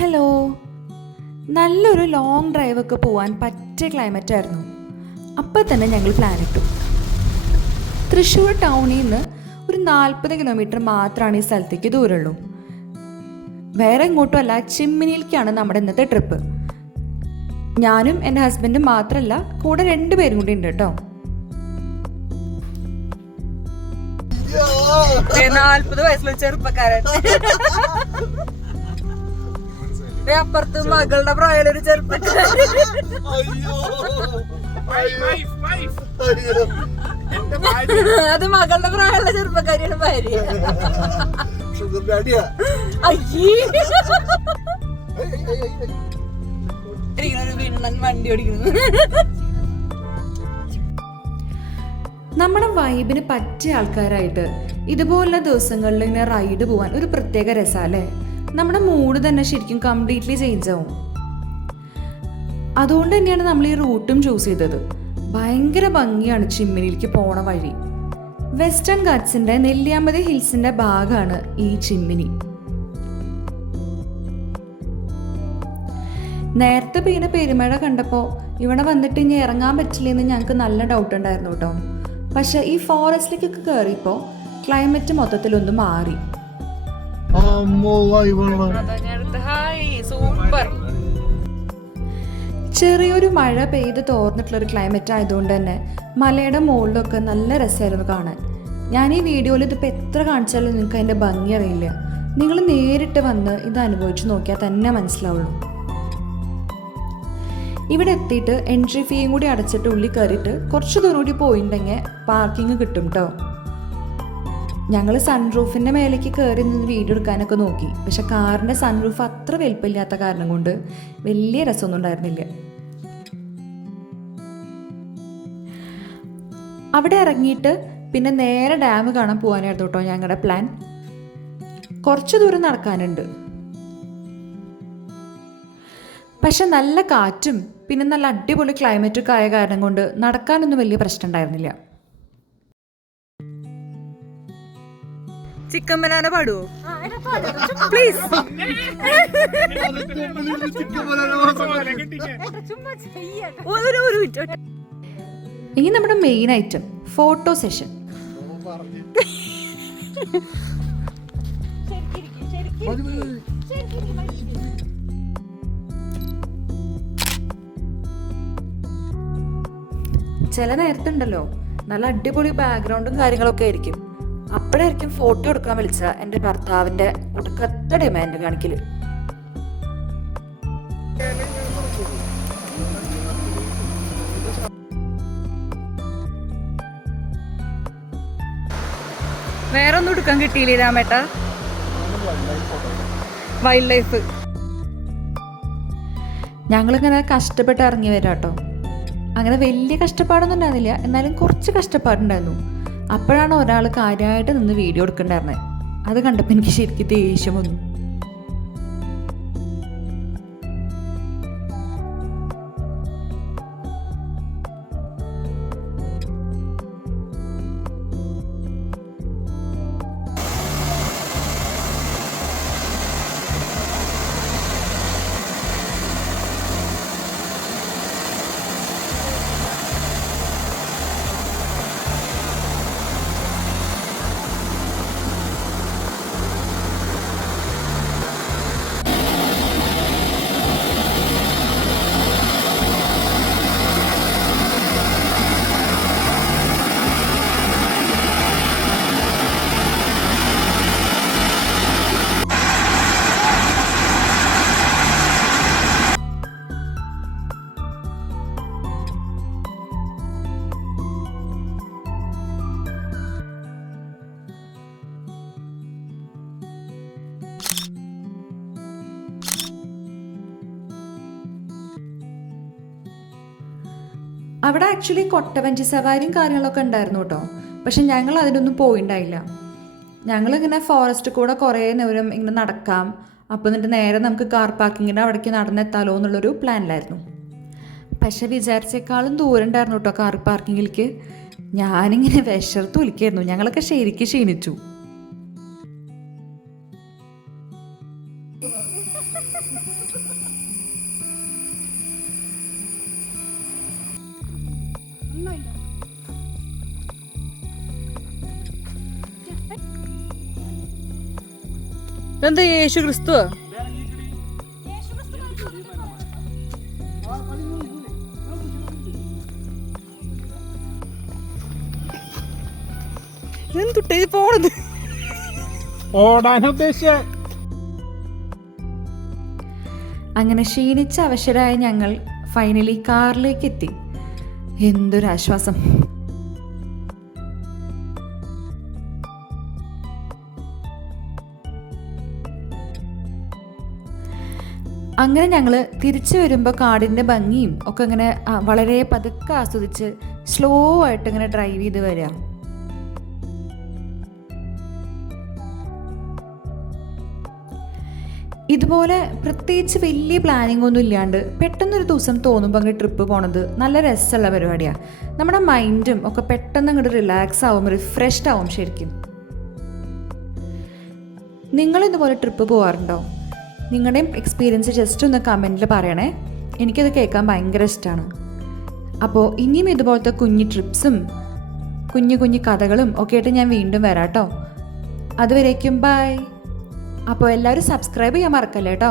Hello, നല്ലൊരു long ഡ്രൈവൊക്കെ പോകാൻ പറ്റിയ ക്ലൈമറ്റ് ആയിരുന്നു. അപ്പം തന്നെ ഞങ്ങൾ പ്ലാൻ ഇട്ടു. തൃശ്ശൂർ ടൗണിൽ നിന്ന് ഒരു 40 കിലോമീറ്റർ മാത്രമാണ് ഈ സ്ഥലത്തേക്ക് ദൂരമുള്ളൂ. വേറെ എങ്ങോട്ടുമല്ല, ചിമ്മിനിയിലേക്കാണ് നമ്മുടെ ഇന്നത്തെ ട്രിപ്പ്. ഞാനും എൻ്റെ ഹസ്ബൻഡും മാത്രമല്ല, കൂടെ 2 പേരും കൂടി ഉണ്ട് കേട്ടോ. 40 വയസ്സുള്ള ചെറുപ്പക്കാരൻ, അപ്പുറത്ത് മകളുടെ പ്രായമൊരു ചെറുപ്പക്കാരൻ. അത് മകളുടെ പ്രായമുള്ള ചെറുപ്പക്കാരിയാണ് ഭാര്യ. ഒരു വിണ്ണൻ വണ്ടി ഓടിക്കുന്നു. നമ്മുടെ വൈബിന് പറ്റിയ ആൾക്കാരായിട്ട് ഇതുപോലുള്ള ദിവസങ്ങളിൽ ഇങ്ങനെ റൈഡ് പോകാൻ ഒരു പ്രത്യേക രസമല്ലേ. നമ്മുടെ മൂഡ് തന്നെ ശരിക്കും കംപ്ലീറ്റ്ലി ചേഞ്ച് ആവും. അതുകൊണ്ട് തന്നെയാണ് നമ്മൾ ഈ റൂട്ടും ചൂസ് ചെയ്തത്. ഭയങ്കര ഭംഗിയാണ് ചിമ്മിനിയിലേക്ക് പോണ വഴി. വെസ്റ്റേൺ ഗാറ്റ്സിന്റെ നെല്ലിയാമ്പതി ഹിൽസിന്റെ ഭാഗമാണ് ഈ ചിമ്മിനി. നേരത്തെ പെയ്യുന്ന പെരുമഴ കണ്ടപ്പോൾ ഇവിടെ വന്നിട്ട് ഇനി ഇറങ്ങാൻ പറ്റില്ലെന്ന് ഞങ്ങൾക്ക് നല്ല ഡൗട്ട് ഉണ്ടായിരുന്നു കേട്ടോ. പക്ഷെ ഈ ഫോറസ്റ്റിലേക്കൊക്കെ കയറിയപ്പോൾ ക്ലൈമറ്റ് മൊത്തത്തിലൊന്ന് മാറി. ചെറിയൊരു മഴ പെയ്ത് തോർന്നിട്ടുള്ളൊരു ക്ലൈമറ്റ് ആയതുകൊണ്ട് തന്നെ മലയുടെ മുകളിലൊക്കെ നല്ല രസമായിരുന്നു കാണാൻ. ഞാൻ ഈ വീഡിയോയിൽ ഇതിപ്പോൾ എത്ര കാണിച്ചാലും നിങ്ങൾക്ക് അതിൻ്റെ ഭംഗി അറിയില്ല. നിങ്ങൾ നേരിട്ട് വന്ന് ഇത് അനുഭവിച്ച് നോക്കിയാൽ തന്നെ മനസ്സിലാവുള്ളൂ. ഇവിടെ എത്തിയിട്ട് എൻട്രി ഫീയും കൂടി അടച്ചിട്ട് ഉള്ളിൽ കയറിയിട്ട് കുറച്ച് ദൂരം കൂടി പോയിട്ടുണ്ടെങ്കിൽ പാർക്കിംഗ് കിട്ടും കേട്ടോ. ഞങ്ങൾ സൺറൂഫിൻ്റെ മേലേക്ക് കയറി നിന്ന് വീഡിയോ എടുക്കാനൊക്കെ നോക്കി. പക്ഷെ കാറിൻ്റെ സൺറൂഫ് അത്ര വലുപ്പമില്ലാത്ത കാരണം കൊണ്ട് വലിയ രസമൊന്നും ഉണ്ടായിരുന്നില്ല. അവിടെ ഇറങ്ങിയിട്ട് പിന്നെ നേരെ ഡാം കാണാൻ പോകാനായിരുന്നു കേട്ടോ ഞങ്ങളുടെ പ്ലാൻ. കുറച്ച് ദൂരം നടക്കാനുണ്ട്. പക്ഷെ നല്ല കാറ്റും പിന്നെ നല്ല അടിപൊളി ക്ലൈമറ്റൊക്കെ ആയ കാരണം കൊണ്ട് നടക്കാനൊന്നും വലിയ പ്രശ്നം ഉണ്ടായിരുന്നില്ല. ചിക്കൻ ബനാന പാടുവോ പ്ലീസ്? ഇനി നമ്മുടെ മെയിൻ ഐറ്റം ഫോട്ടോ സെഷൻ. ചില നേരത്തുണ്ടല്ലോ നല്ല അടിപൊളി ബാക്ക്ഗ്രൗണ്ടും കാര്യങ്ങളൊക്കെ ആയിരിക്കും. അപ്പോഴായിരിക്കും ഫോട്ടോ എടുക്കാൻ വിളിച്ച എൻ്റെ ഭർത്താവിൻ്റെ ഒടുക്കത്തെ ഡിമാൻഡ് കാണിക്കല്. വേറെ ഒന്നും എടുക്കാൻ കിട്ടിയില്ലേ രാമേട്ട? Wild life. ഞങ്ങളിങ്ങനെ കഷ്ടപ്പെട്ട് ഇറങ്ങി വരാം കേട്ടോ. അങ്ങനെ വലിയ കഷ്ടപ്പാടൊന്നും ഉണ്ടായിരുന്നില്ല, എന്നാലും കുറച്ച് കഷ്ടപ്പാടുണ്ടായിരുന്നു. അപ്പോഴാണ് ഒരാൾ കാര്യമായിട്ട് നിന്ന് വീഡിയോ എടുക്കണ്ടായിരുന്നത്. അത് കണ്ടപ്പോൾ എനിക്ക് ശരിക്കും ദേഷ്യം വന്നു. അവിടെ ആക്ച്വലി കൊട്ടവഞ്ചി സവാരിയും കാര്യങ്ങളൊക്കെ ഉണ്ടായിരുന്നു കേട്ടോ. പക്ഷെ ഞങ്ങൾ അതിനൊന്നും പോയിണ്ടായില്ല. ഞങ്ങളിങ്ങനെ ഫോറസ്റ്റ് കൂടെ കുറേ നേരം ഇങ്ങനെ നടക്കാം, അപ്പോൾ എന്നിട്ട് നേരെ നമുക്ക് കാർ പാർക്കിങ്ങിൻ്റെ അവിടേക്ക് നടന്നെത്താലോ എന്നുള്ളൊരു പ്ലാനിലായിരുന്നു. പക്ഷെ വിചാരിച്ചേക്കാളും ദൂരം ഉണ്ടായിരുന്നു കേട്ടോ കാർ പാർക്കിങ്ങിലേക്ക്. ഞാനിങ്ങനെ വിശർത്ത് വിളിക്കായിരുന്നു. ഞങ്ങളൊക്കെ ശരിക്കും ക്ഷീണിച്ചു. ഇതെന്താ യേശു ക്രിസ്തുവോ? എന്തുട്ടേ പോണത്? ഓടാൻ ഉദ്ദേശിച്ച അങ്ങനെ ക്ഷീണിച്ച അവശരായ ഞങ്ങൾ ഫൈനലി കാറിലേക്ക് എത്തി. എന്തൊരാശ്വാസം. അങ്ങനെ ഞങ്ങൾ തിരിച്ചു വരുമ്പോൾ കാടിൻ്റെ ഭംഗിയും ഒക്കെ ഇങ്ങനെ വളരെ പതുക്കെ ആസ്വദിച്ച് സ്ലോ ആയിട്ട് ഇങ്ങനെ ഡ്രൈവ് ചെയ്ത് വരിക. ഇതുപോലെ പ്രത്യേകിച്ച് വലിയ പ്ലാനിങ് ഒന്നും ഇല്ലാണ്ട് പെട്ടെന്നൊരു ദിവസം തോന്നുമ്പോൾ അങ്ങോട്ട് ട്രിപ്പ് പോണത് നല്ല രസമുള്ള പരിപാടിയാണ്. നമ്മുടെ മൈൻഡും ഒക്കെ പെട്ടെന്ന് അങ്ങോട്ട് റിലാക്സ് ആവും, റിഫ്രഷ്ഡ് ആവും ശരിക്കും. നിങ്ങളിതുപോലെ ട്രിപ്പ് പോകാറുണ്ടോ? നിങ്ങളുടെയും എക്സ്പീരിയൻസ് ജസ്റ്റ് ഒന്ന് കമൻറ്റിൽ പറയണേ. എനിക്കത് കേൾക്കാൻ ഭയങ്കര ഇഷ്ടമാണ്. അപ്പോൾ ഇനിയും ഇതുപോലത്തെ കുഞ്ഞു ട്രിപ്സും കുഞ്ഞു കുഞ്ഞു കഥകളും ഒക്കെ ആയിട്ട് ഞാൻ വീണ്ടും വരാം കേട്ടോ. അതുവരേക്കും ബൈ. അപ്പോൾ എല്ലാവരും സബ്സ്ക്രൈബ് ചെയ്യാൻ മറക്കല്ലേ കേട്ടോ.